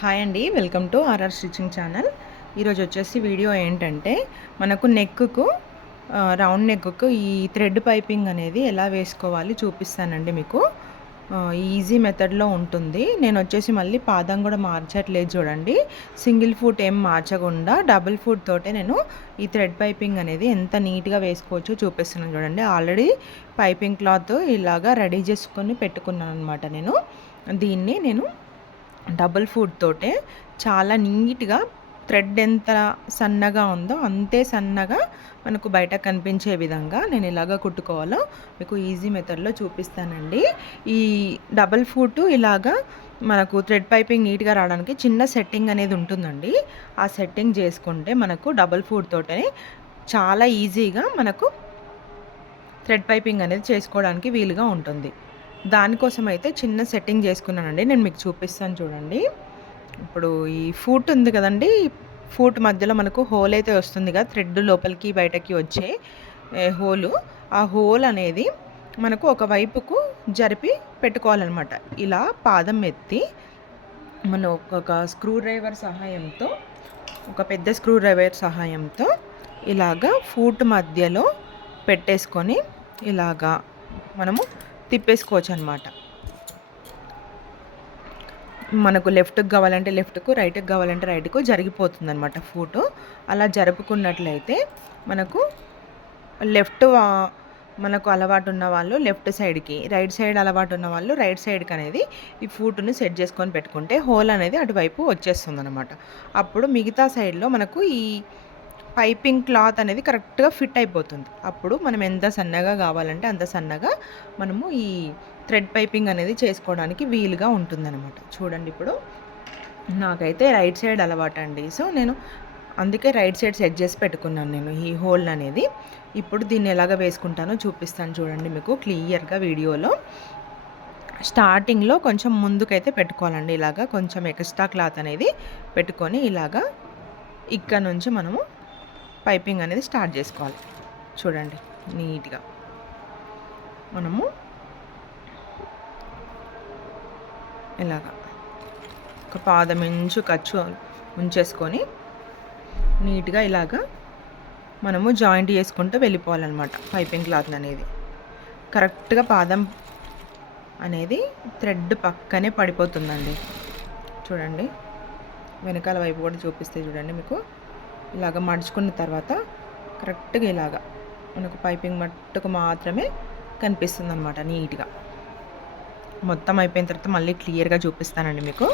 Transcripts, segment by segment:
Hi అండి welcome to RR stitching channel ఈరోజు వచ్చేసి వీడియో ఏంటంటే మనకు నెక్కు రౌండ్ నెక్కు ఈ థ్రెడ్ పైపింగ్ అనేది ఎలా వేసుకోవాలి చూపిస్తానండి మీకు. ఈజీ మెథడ్లో ఉంటుంది. నేను వచ్చేసి మళ్ళీ పాదం కూడా మార్చట్లేదు చూడండి. సింగిల్ ఫుట్ ఏం మార్చకుండా డబుల్ ఫుట్ తోటే నేను ఈ థ్రెడ్ పైపింగ్ అనేది ఎంత నీట్గా వేసుకోవచ్చో చూపిస్తున్నాను చూడండి. ఆల్రెడీ పైపింగ్ క్లాత్ ఇలాగా రెడీ చేసుకొని పెట్టుకున్నాను అనమాట నేను. దీన్ని నేను డబుల్ ఫుడ్ తోటే చాలా నీట్గా థ్రెడ్ ఎంత సన్నగా ఉందో అంతే సన్నగా మనకు బయట కనిపించే విధంగా నేను ఇలాగ కుట్టుకోవాలో మీకు ఈజీ మెథడ్లో చూపిస్తానండి. ఈ డబల్ ఫుట్ ఇలాగా మనకు థ్రెడ్ పైపింగ్ నీట్గా రావడానికి చిన్న సెట్టింగ్ అనేది ఉంటుందండి. ఆ సెట్టింగ్ చేసుకుంటే మనకు డబల్ ఫుడ్ తోటే చాలా ఈజీగా మనకు థ్రెడ్ పైపింగ్ అనేది చేసుకోవడానికి వీలుగా ఉంటుంది. దానికోసం అయితే చిన్న సెట్టింగ్ చేసుకున్నానండి. నేను మీకు చూపిస్తాను చూడండి. ఇప్పుడు ఈ ఫూట్ ఉంది కదండి. ఫూట్ మధ్యలో మనకు హోల్ అయితే వస్తుంది కదా థ్రెడ్ లోపలికి బయటకి వచ్చే హోలు. ఆ హోల్ అనేది మనకు ఒక వైపుకు జరిపి పెట్టుకోవాలన్నమాట. ఇలా పాదం ఎత్తి మనం ఒక స్క్రూ డ్రైవర్ సహాయంతో ఒక పెద్ద స్క్రూ డ్రైవర్ సహాయంతో ఇలాగా ఫూట్ మధ్యలో పెట్టేసుకొని ఇలాగా మనము తిప్పేసుకోవచ్చు అనమాట మనకు లెఫ్ట్కి కావాలంటే లెఫ్ట్కు రైట్కి కావాలంటే రైట్కు జరిగిపోతుంది అనమాట ఫోటో అలా జరుపుకున్నట్లయితే మనకు లెఫ్ట్ మనకు అలవాటు ఉన్న వాళ్ళు లెఫ్ట్ సైడ్కి రైట్ సైడ్ అలవాటు ఉన్న వాళ్ళు రైట్ సైడ్కి అనేది ఈ ఫూట్ని సెట్ చేసుకొని పెట్టుకుంటే హోల్ అనేది అటువైపు వచ్చేస్తుంది అనమాట అప్పుడు మిగతా సైడ్లో మనకు ఈ పైపింగ్ క్లాత్ అనేది కరెక్ట్గా ఫిట్ అయిపోతుంది. అప్పుడు మనం ఎంత సన్నగా కావాలంటే అంత సన్నగా మనము ఈ థ్రెడ్ పైపింగ్ అనేది చేసుకోవడానికి వీలుగా ఉంటుందన్నమాట. చూడండి ఇప్పుడు. నాకైతే రైట్ సైడ్ అలవాటు అండి సో నేను అందుకే రైట్ సైడ్ సెట్ చేసి పెట్టుకున్నాను నేను ఈ హోల్ అనేది. ఇప్పుడు దీన్ని ఎలాగ వేసుకుంటానో చూపిస్తాను చూడండి మీకు క్లియర్గా వీడియోలో. స్టార్టింగ్లో కొంచెం ముందుకైతే పెట్టుకోవాలండి. ఇలాగా కొంచెం ఎక్స్ట్రా క్లాత్ అనేది పెట్టుకొని ఇలాగా ఇక్కడ నుంచి మనము పైపింగ్ అనేది స్టార్ట్ చేసుకోవాలి. చూడండి నీట్గా. మనము ఇలాగా ఒక పాదం ఇంచు ఖర్చు ఉంచేసుకొని నీట్గా ఇలాగా మనము జాయింట్ చేసుకుంటూ వెళ్ళిపోవాలన్నమాట పైపింగ్ క్లాత్ అనేది. కరెక్ట్గా పాదం అనేది థ్రెడ్ పక్కనే పడిపోతుందండి. చూడండి వెనకాల వైపు కూడా చూపిస్తే చూడండి మీకు ఇలాగ మడుచుకున్న తర్వాత కరెక్ట్గా ఇలాగ మనకు పైపింగ్ మట్టుకు మాత్రమే కనిపిస్తుంది అనమాట నీట్గా. మొత్తం అయిపోయిన తర్వాత మళ్ళీ క్లియర్గా చూపిస్తానండి మీకు.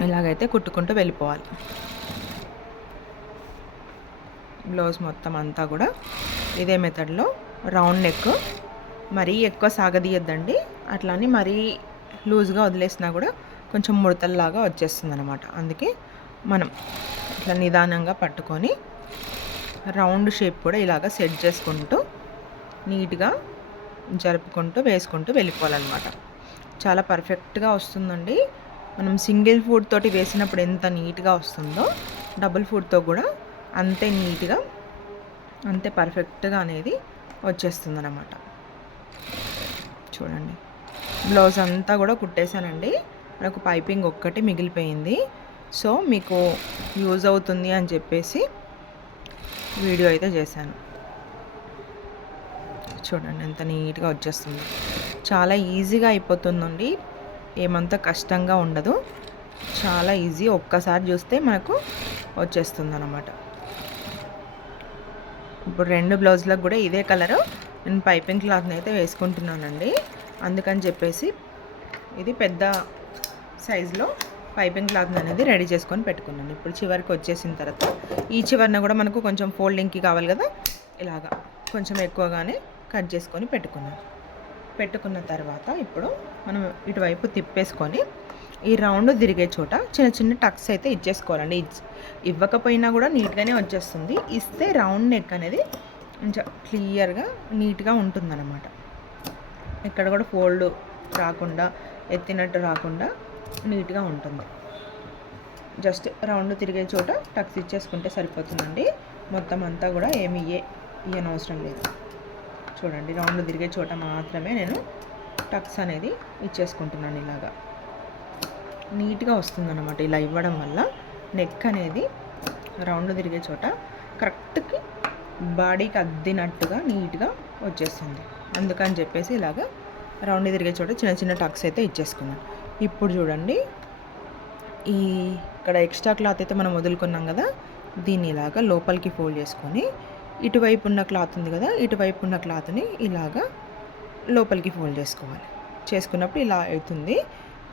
ఇలాగైతే కుట్టుకుంటూ వెళ్ళిపోవాలి. బ్లౌజ్ మొత్తం అంతా కూడా ఇదే మెథడ్లో రౌండ్ నెక్ మరీ ఎక్కువ సాగదీయద్దండి. అట్లానే మరీ లూజ్గా వదిలేసినా కూడా కొంచెం ముడతల్లాగా వచ్చేస్తుంది అనమాట అందుకే మనం ఇట్లా నిదానంగా పట్టుకొని రౌండ్ షేప్ కూడా ఇలాగ సెట్ చేసుకుంటూ నీట్గా జరుపుకుంటూ వేసుకుంటూ వెళ్ళిపోవాలన్నమాట. చాలా పర్ఫెక్ట్గా వస్తుందండి. మనం సింగిల్ ఫుడ్ తోటి వేసినప్పుడు ఎంత నీట్గా వస్తుందో డబుల్ ఫుడ్తో కూడా అంతే నీట్గా అంతే పర్ఫెక్ట్గా అనేది వచ్చేస్తుంది అన్నమాట చూడండి. బ్లౌజ్ అంతా కూడా కుట్టేశానండి. నాకు పైపింగ్ ఒక్కటి మిగిలిపోయింది. సో మీకు యూజ్ అవుతుంది అని చెప్పేసి వీడియో అయితే చేశాను. చూడండి ఎంత నీట్గా వచ్చేస్తుంది. చాలా ఈజీగా అయిపోతుందండి. ఏమంత కష్టంగా ఉండదు. చాలా ఈజీ. ఒక్కసారి చూస్తే మనకు వచ్చేస్తుంది అనమాట ఇప్పుడు రెండు బ్లౌజ్లకు కూడా ఇదే కలరు. నేను పైపింగ్ క్లాత్ని అయితే వేసుకుంటున్నానండి. అందుకని చెప్పేసి ఇది పెద్ద సైజులో పైపింగ్ క్లాత్ అనేది రెడీ చేసుకొని పెట్టుకున్నాను. ఇప్పుడు చివరికి వచ్చేసిన తర్వాత ఈ చివరిన కూడా మనకు కొంచెం ఫోల్డింగ్కి కావాలి కదా? ఇలాగా కొంచెం ఎక్కువగానే కట్ చేసుకొని పెట్టుకున్నాను. పెట్టుకున్న తర్వాత ఇప్పుడు మనం ఇటువైపు తిప్పేసుకొని ఈ రౌండ్ తిరిగే చోట చిన్న చిన్న టక్స్ అయితే ఇచ్చేసుకోవాలండి. ఇవ్వకపోయినా కూడా నీట్గానే వచ్చేస్తుంది. ఇస్తే రౌండ్ నెక్ అనేది కొంచెం క్లియర్గా నీట్గా ఉంటుందన్నమాట. ఇక్కడ కూడా ఫోల్డ్ రాకుండా ఎత్తినట్టు రాకుండా నీట్గా ఉంటుంది. జస్ట్ రౌండ్ తిరిగే చోట టక్స్ ఇచ్చేసుకుంటే సరిపోతుందండి. మొత్తం అంతా కూడా ఏమి ఇయ్యే ఇయ్యనవసరం లేదు. చూడండి రౌండ్ తిరిగే చోట మాత్రమే నేను టక్స్ అనేది ఇచ్చేసుకుంటున్నాను ఇలాగా. నీట్గా వస్తుందన్నమాట ఇలా ఇవ్వడం వల్ల. నెక్ అనేది రౌండ్ తిరిగే చోట కరెక్ట్కి బాడీకి అద్దినట్టుగా నీట్గా వచ్చేస్తుంది. అందుకని చెప్పేసి ఇలాగ రౌండ్ తిరిగే చోట చిన్న చిన్న టక్స్ అయితే ఇచ్చేసుకున్నాను. ఇప్పుడు చూడండి. ఈ ఇక్కడ ఎక్స్ట్రా క్లాత్ అయితే మనం వదులుకున్నాం కదా దీన్ని ఇలాగా లోపలికి ఫోల్డ్ చేసుకొని ఇటువైపు ఉన్న క్లాత్ ఉంది కదా ఇటువైపు ఉన్న క్లాత్ని ఇలాగా లోపలికి ఫోల్డ్ చేసుకోవాలి. చేసుకున్నప్పుడు ఇలా అవుతుంది.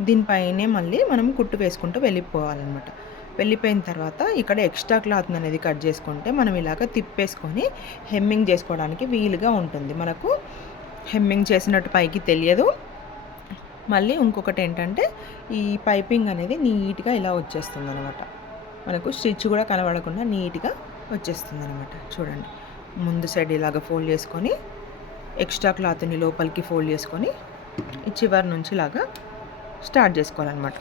దీనిపైనే మళ్ళీ మనం కుట్టు వేసుకుంటూ వెళ్ళిపోవాలన్నమాట. వెళ్ళిపోయిన తర్వాత ఇక్కడ ఎక్స్ట్రా క్లాత్ అనేది కట్ చేసుకుంటే మనం ఇలాగ తిప్పేసుకొని హెమ్మింగ్ చేసుకోవడానికి వీలుగా ఉంటుంది. మనకు హెమ్మింగ్ చేసినట్టు పైకి తెలియదు. మళ్ళీ ఇంకొకటి ఏంటంటే ఈ పైపింగ్ అనేది నీట్గా ఇలా వచ్చేస్తుంది అనమాట మనకు స్టిచ్ కూడా కనబడకుండా నీట్గా వచ్చేస్తుంది అనమాట చూడండి. ముందు సైడ్ ఇలాగ ఫోల్డ్ చేసుకొని ఎక్స్ట్రా క్లాత్ని లోపలికి ఫోల్డ్ చేసుకొని ఈ చివరి నుంచి ఇలాగా స్టార్ట్ చేసుకోవాలన్నమాట.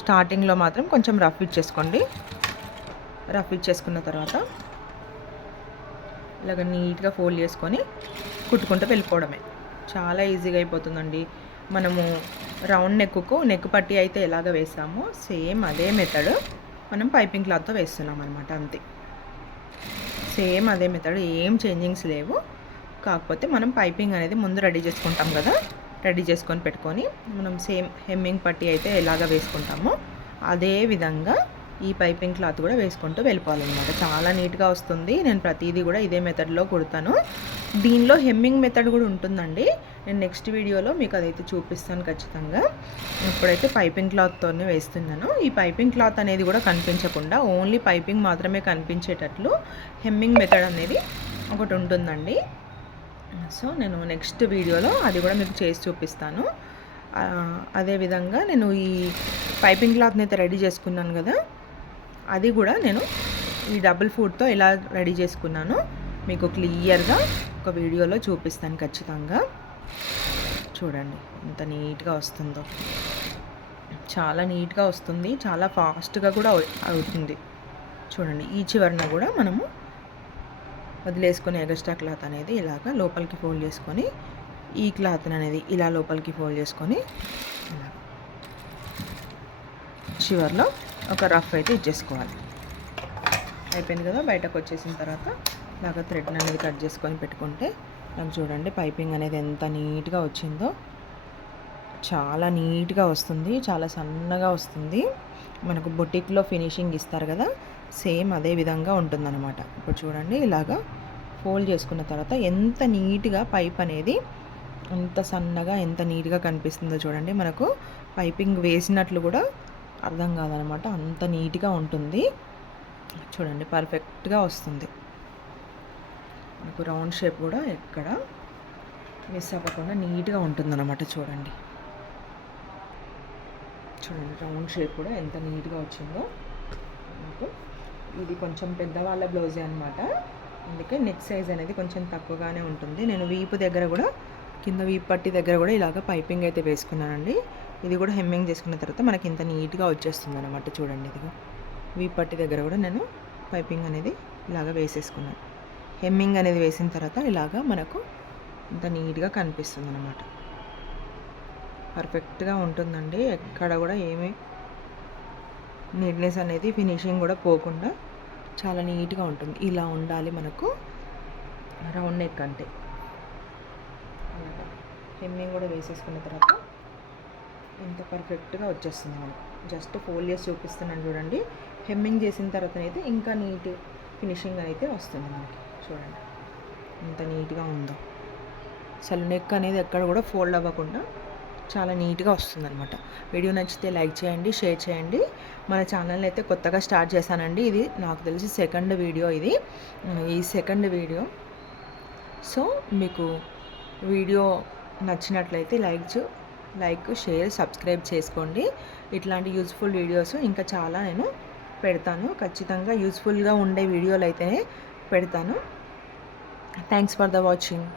స్టార్టింగ్లో మాత్రం కొంచెం రఫ్ ఇచ్చేసుకోండి. రఫ్ ఇచ్చేసుకున్న తర్వాత ఇలాగ నీట్గా ఫోల్డ్ చేసుకొని కుట్టుకుంటూ వెళ్ళిపోవడమే. చాలా ఈజీగా అయిపోతుందండి. మనము రౌండ్ నెక్కు నెక్ పట్టి అయితే ఎలాగ వేసామో సేమ్ అదే మెథడ్ మనం పైపింగ్ క్లాత్తో వేస్తున్నాం అనమాట అంతే. సేమ్ అదే మెథడ్ ఏం చేంజింగ్స్ లేవు. కాకపోతే మనం పైపింగ్ అనేది ముందు రెడీ చేసుకుంటాం కదా రెడీ చేసుకొని పెట్టుకొని మనం సేమ్ హెమ్మింగ్ పట్టి అయితే ఎలాగ వేసుకుంటామో అదే విధంగా ఈ పైపింగ్ క్లాత్ కూడా వేసుకుంటూ వెళ్ళిపోవాలన్నమాట. చాలా నీట్గా వస్తుంది. నేను ప్రతిదీ కూడా ఇదే మెథడ్లో కుడతాను. దీనిలో హెమ్మింగ్ మెథడ్ కూడా ఉంటుందండి. నేను నెక్స్ట్ వీడియోలో మీకు అదైతే చూపిస్తాను ఖచ్చితంగా. ఇప్పుడైతే పైపింగ్ క్లాత్తోనే వేస్తున్నాను. ఈ పైపింగ్ క్లాత్ అనేది కూడా కనిపించకుండా ఓన్లీ పైపింగ్ మాత్రమే కనిపించేటట్లు హెమ్మింగ్ మెథడ్ అనేది ఒకటి ఉంటుందండి. సో నేను నెక్స్ట్ వీడియోలో అది కూడా మీకు చేసి చూపిస్తాను. అదేవిధంగా నేను ఈ పైపింగ్ క్లాత్ని అయితే రెడీ చేసుకున్నాను కదా. అది కూడా నేను ఈ డబుల్ ఫుడ్తో ఎలా రెడీ చేసుకున్నాను మీకు క్లియర్గా ఒక వీడియోలో చూపిస్తాను ఖచ్చితంగా. చూడండి ఎంత నీట్గా వస్తుందో. చాలా నీట్గా వస్తుంది చాలా ఫాస్ట్గా కూడా అవుతుంది. చూడండి ఈ చివరిన కూడా మనము వదిలేసుకొని ఎగస్ట్రా క్లాత్ అనేది ఇలాగ లోపలికి ఫోల్డ్ చేసుకొని ఈ క్లాత్ అనేది ఇలా లోపలికి ఫోల్డ్ చేసుకొని చివరిలో ఒక రఫ్ అయితే ఇచ్చేసుకోవాలి. అయిపోయింది కదా? బయటకు వచ్చేసిన తర్వాత ఇలాగ థ్రెడ్ అనేది కట్ చేసుకొని పెట్టుకుంటే నాకు చూడండి పైపింగ్ అనేది ఎంత నీట్గా వచ్చిందో. చాలా నీట్గా వస్తుంది చాలా సన్నగా వస్తుంది. మనకు బొటిక్లో ఫినిషింగ్ ఇస్తారు కదా? సేమ్ అదే విధంగా ఉంటుందన్నమాట. ఇప్పుడు చూడండి ఇలాగా ఫోల్డ్ చేసుకున్న తర్వాత ఎంత నీట్గా పైప్ అనేది ఎంత సన్నగా ఎంత నీట్గా కనిపిస్తుందో చూడండి. మనకు పైపింగ్ వేసినట్లు కూడా అర్థం కాదనమాట. అంత నీట్గా ఉంటుంది. చూడండి పర్ఫెక్ట్గా వస్తుంది. మనకు రౌండ్ షేప్ కూడా ఎక్కడ మిస్ అవ్వకుండా నీట్గా ఉంటుందన్నమాట చూడండి. చూడండి రౌండ్ షేప్ కూడా ఎంత నీట్గా వచ్చిందో. మనకు ఇది కొంచెం పెద్దవాళ్ళ బ్లౌజే అనమాట అందుకే నెక్ సైజ్ అనేది కొంచెం తక్కువగానే ఉంటుంది. నేను వీపు దగ్గర కూడా కింద వీపు పట్టి దగ్గర కూడా ఇలాగ పైపింగ్ అయితే వేసుకున్నానండి. ఇది కూడా హెమ్మింగ్ చేసుకున్న తర్వాత మనకి ఇంత నీట్గా వచ్చేస్తుంది అనమాట చూడండి ఇదిగో. వీపు పట్టి దగ్గర కూడా నేను పైపింగ్ అనేది ఇలాగ వేసేసుకున్నాను. హెమ్మింగ్ అనేది వేసిన తర్వాత ఇలాగ మనకు ఇంత నీట్గా కనిపిస్తుంది అనమాట పర్ఫెక్ట్గా ఉంటుందండి. ఎక్కడ కూడా ఏమీ నీట్నెస్ అనేది ఫినిషింగ్ కూడా పోకుండా చాలా నీట్గా ఉంటుంది. ఇలా ఉండాలి మనకు రౌండ్ నెక్ అంటే. హెమ్మింగ్ కూడా వేసేసుకున్న తర్వాత ఇంత పర్ఫెక్ట్గా వచ్చేస్తుంది మనకు. జస్ట్ ఫోల్డ్ చేసి చూపిస్తున్నాను చూడండి. హెమ్మింగ్ చేసిన తర్వాత అయితే ఇంకా నీట్ ఫినిషింగ్ అయితే వస్తుంది మనకి. చూడండి. ఎంత నీట్గా ఉందో. అసలు నెక్ అనేది ఎక్కడ కూడా ఫోల్డ్ అవ్వకుండా చాలా నీట్గా వస్తుందన్నమాట. వీడియో నచ్చితే లైక్ చేయండి షేర్ చేయండి. మన ఛానల్ అయితే కొత్తగా స్టార్ట్ చేశానండి. ఇది నాకు తెలిసి సెకండ్ వీడియో ఇది. ఈ సెకండ్ వీడియో. సో మీకు వీడియో నచ్చినట్లయితే లైక్ లైక్ షేర్ సబ్స్క్రైబ్ చేసుకోండి. ఇట్లాంటి యూస్ఫుల్ వీడియోస్ ఇంకా చాలా నేను పెడతాను. ఖచ్చితంగా యూస్ఫుల్గా ఉండే వీడియోలు అయితేనే పెడతాను. Thanks for the watching.